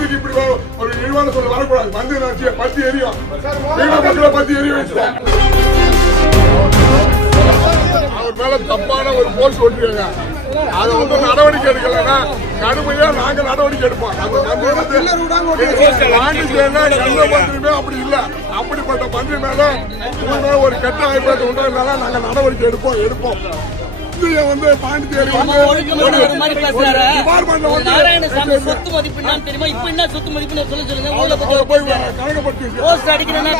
தூக்கி இப்படி ஒரு நிர்வாண சொல்ல வரக்கூடாது. வந்து நான் பத்து எரியும் மக்களை எரிய வச்சுட்டேன் அவர் மேல தப்பான ஒரு போஸ்ட் ஒட்டுருக்காங்க. அது வந்து நடவடிக்கை எடுக்கலன்னா கடுமையா நாங்க நடவடிக்கை எடுப்போம். பாண்டிச்சேரியுமே அப்படி இல்ல. அப்படிப்பட்ட மந்திரி மேல ஒரு கட்ட வாய்ப்பு உண்டாயிருந்தாலும் நாங்க நடவடிக்கை எடுப்போம் எடுப்போம். இந்தியா வந்து பாண்டிச்சேரி வந்து ஒரு மாதிரி பேசுறாரு. டிபார்ட்மெண்ட்ல வந்து நாராயணசாமி சொத்து மதிப்பு என்னன்னு தெரியுமா? இப்ப என்ன சொத்து மதிப்புன்னு சொல்ல சொல்லுங்க. போஸ்ட் அடிக்கிறேன்னா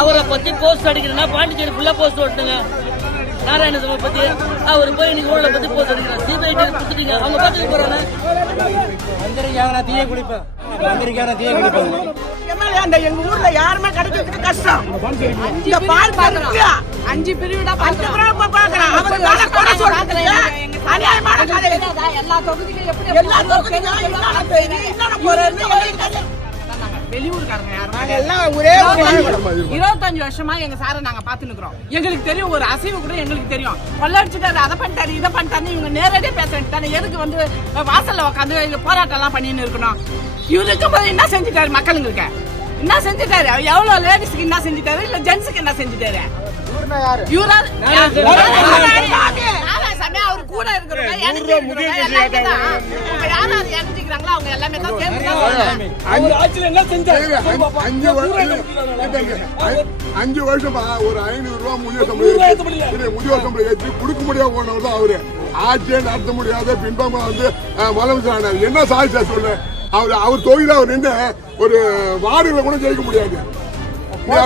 அவரை பத்தி போஸ்ட் அடிக்கிறேன்னா பாண்டிச்சேரி ஃபுல்லா போஸ்ட் ஓட்டுங்க. நாராயணசாமி பத்தி அவர் போய் நீங்க ஊழலை பத்தி போஸ்ட் அடிக்கிறார். சிபிஐ கொடுத்துட்டீங்க. அவங்க பாத்துக்க போறாங்க. மந்திரிக்காக தீய குளிப்பேன் மந்திரிக்காக தீய குளிப்பேன் எம்எல்ஏ அந்த எங்க ஊர்ல யாருமே கிடைக்கிறது கஷ்டம். இந்த பால் பாக்குறோம் அஞ்சு பிரிவுடா அஞ்சு வெளியூர்காரங்க யாரும் நாங்க எல்லாம் ஒரே இருபத்தஞ்சு வருஷமா எங்க சாரை நாங்க பாத்துன்னு இருக்கிறோம் எங்களுக்கு தெரியும் ஒரு அசைவு கூட எங்களுக்கு தெரியும். கொள்ளடிச்சுட்டாரு அதை பண்ணிட்டாரு இதை பண்ணிட்டாரு இவங்க நேரடியா பேச வேண்டியதானே எதுக்கு வந்து வாசல்ல உட்காந்து போராட்டம் எல்லாம் பண்ணின்னு இருக்கணும்? இவரு இருக்கும்போது என்ன செஞ்சுட்டாரு மக்களுங்களுக்கு? என்ன செஞ்சுட்டாரு? எவ்வளவு லேடிஸ்க்கு என்ன செஞ்சுட்டாரு? இல்ல ஜென்ஸுக்கு என்ன செஞ்சுட்டாரு? இவரா நாராயணசாமி அவர் கூட இருக்கிறவங்க எனக்கு இருக்கிறவங்க எல்லாமே தான். அவங்க யார் யார் இணைஞ்சிக்கிறாங்களோ அவங்க எல்லாமே தான் தேர்ந்தெடுக்கிறாங்க அவர் ஆட்சியில் என்ன செஞ்சாரு? ஏங்க, அஞ்சு- வருஷம் அஞ்சு- வருஷம் ஒரு ஐநூறு ரூபாய் முதியோர் சம்பளம் முதியோர் சம்பளம் ஏற்றி கொடுக்க முடியாம போனவர் தான் அவரு. ஆட்சியே நடத்த முடியாத பின்பமா வந்து முதலமைச்சர் என்ன சாதிச்சா சொல்லு அவர் அவர் தொகுதியில அவர் நின்று ஒரு வார்டுகளை கூட ஜெயிக்க முடியாது.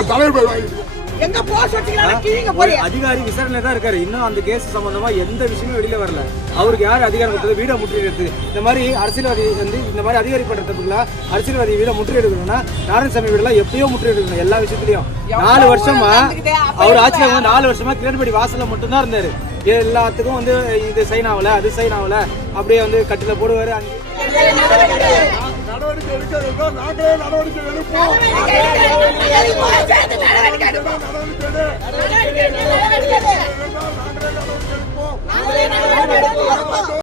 தலைவர் வாங்கிட்டு. எங்க போஸ்ட் வச்சுக்கிறாங்க கீழே போய் அதிகாரி விசாரணை தான் இருக்காரு. இன்னும் அந்த கேஸ் சம்பந்தமா எந்த விஷயமும் வெளியில வரல. அவருக்கு யார் அதிகாரம் கொடுத்தது? வீடை முற்றுகையிடுறது. இந்த மாதிரி அரசியல்வாதி வந்து இந்த மாதிரி அதிகாரி பண்ற தப்புகளா அரசியல்வாதி வீடை முற்றுகையிடணும்னா நாராயணசாமி வீடெல்லாம் எப்பயோ முற்றுகையிடணும் எல்லா விஷயத்துலயும். நாலு வருஷமா அவர் ஆட்சியில் வந்து நாலு வருஷமா கிரண்படி வாசல்ல மட்டும்தான் இருந்தாரு. எல்லாத்துக்கும் வந்து இது சைன் ஆகல அது சைன் ஆகல அப்படியே வந்து கட்டில போடுவாரு. அங்கே நடவடிக்கை எடுக்க நாங்களே நடவடிக்கை எடுப்போம். நடவடிக்கை